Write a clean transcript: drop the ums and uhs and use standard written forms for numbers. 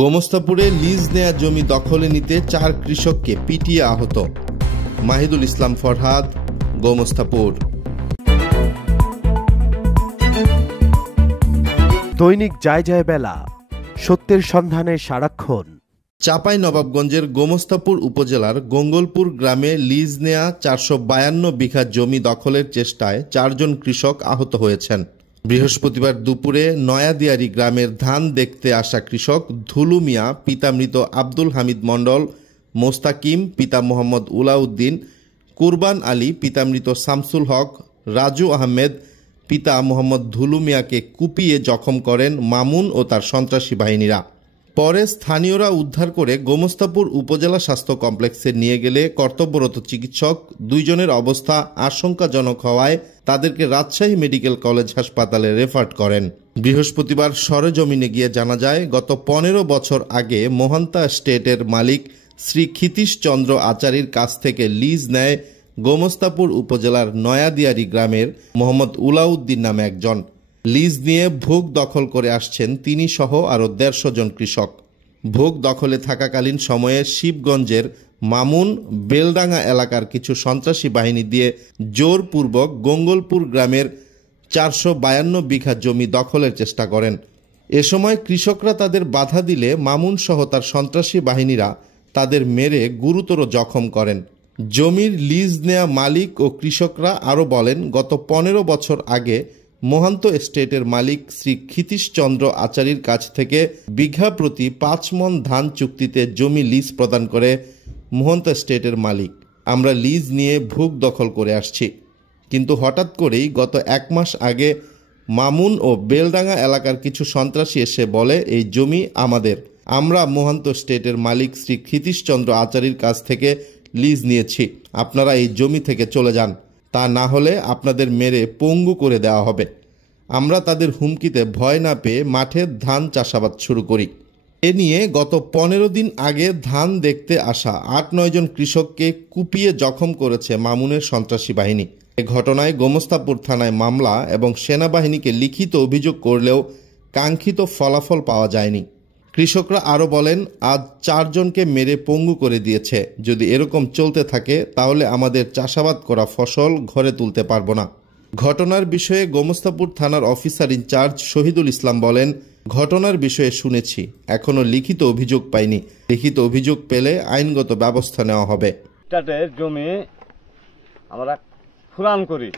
গোমস্তাপুরে lease নেয়া জমি দখলে নিতে 4 কৃষককে পিটিয়ে আহত। মাহিদুল ইসলাম ফরহাদ, গোমস্তাপুর। দৈনিক যায় যায় বেলা, সত্যের সন্ধানে সারাক্ষণ। চাঁপাইনবাবগঞ্জের গোমস্তাপুর উপজেলার গঙ্গলপুর গ্রামে লিজ নেয়া 452 বিঘা জমি দখলের চেষ্টায় 4 জন কৃষক আহত হয়েছেন। বৃহস্পতিবার দুপুরে নয়াদিয়ারি গ্রামের ধান দেখতে আসা কৃষক ধুলু মিয়া পিতা মৃত আব্দুল হামিদ মণ্ডল, মোস্তাকিম পিতা মোহাম্মদ উলাউদ্দিন, কুরবান আলী পিতা মৃত শামসুল হক, রাজু আহমেদ পিতা মোহাম্মদ ধুলু মিয়াকে কুপিয়ে জখম করেন মামুন ও তার সন্ত্রাসী বাহিনীরা। পরে স্থানীয়রা উদ্ধার করে গোমস্তাপুর উপজেলা স্বাস্থ্য কমপ্লেক্সে নিয়ে গেলে কর্তব্যরত চিকিৎসক 2 জনের অবস্থা আশঙ্কাজনক হওয়ায় তাদেরকে রাজশাহী মেডিকেল কলেজ হাসপাতালে রেফার করেন। বৃহস্পতিবার সরেজমিনে গিয়ে জানা যায়, গত 15 বছর আগে মোহান্তা এস্টেটের মালিক শ্রী ক্ষিতীশ চন্দ্র আচারীর কাছ থেকে লিজ নেয় গোমস্তাপুর উপজেলার নয়াদিয়ারি গ্রামের মোহাম্মদ উলাউদ্দিন নামে একজন। লিজ নিয়ে ভোগ দখল করে আসছেন তিনি সহ আরও 150 জন কৃষক। ভোগ দখলে থাকাকালীন সময়ে শিবগঞ্জের মামুন বেলডাঙ্গা এলাকার কিছু সন্ত্রাসী বাহিনী দিয়ে জোরপূর্বক গঙ্গলপুর গ্রামের 452 বিঘা জমি দখলের চেষ্টা করেন। এ সময় কৃষকরা তাদের বাধা দিলে মামুন সহ তার সন্ত্রাসী বাহিনীরা তাদের মেরে গুরুতর জখম করেন। জমির লিজ নেয়া মালিক ও কৃষকরা আরও বলেন, গত 15 বছর আগে মোহান্ত এস্টেটের মালিক শ্রী ক্ষিতীশ চন্দ্র আচারীর কাছ থেকে বিঘা প্রতি 5 মণ ধান চুক্তিতে জমি লিজ প্রদান করে মোহান্ত এস্টেটের মালিক। আমরা লিজ নিয়ে ভোগ দখল করে আসছি, কিন্তু হঠাৎ করেই গত 1 মাস আগে মামুন ও বেলডাঙ্গা এলাকার কিছু সন্ত্রাসী এসে বলে এই জমি আমাদের। আমরা মোহান্ত এস্টেটের মালিক শ্রী ক্ষিতীশ চন্দ্র আচারীর কাছ থেকে লিজ নিয়েছি, আপনারা এই জমি থেকে চলে যান, তা না হলে আপনাদের মেরে পঙ্গু করে দেওয়া হবে। আমরা তাদের হুমকিতে ভয় না পেয়ে মাঠে ধান চাষাবাদ শুরু করি। এ নিয়ে গত 15 দিন আগে ধান দেখতে আসা 8-9 জন কৃষককে কুপিয়ে জখম করেছে মামুনের সন্ত্রাসী বাহিনী। এ ঘটনায় গোমস্তাপুর থানায় মামলা এবং সেনাবাহিনীকে লিখিত অভিযোগ করলেও কাঙ্ক্ষিত ফলাফল পাওয়া যায়নি। কৃষকরা আরও বলেন, আজ 4 জনকে মেরে পঙ্গু করে দিয়েছে। যদি এরকম চলতে থাকে তাহলে আমাদের চাষাবাদ করা ফসল ঘরে তুলতে পারবো না। ঘটনার বিষয়ে গোমস্তাপুর থানার অফিসার ইনচার্জ শহীদুল ইসলাম বলেন, ঘটনার বিষয়ে শুনেছি, এখনো লিখিত অভিযোগ পাইনি। লিখিত অভিযোগ পেলে আইনগত ব্যবস্থা নেওয়া হবে। জমি আমরা ফুরান করি।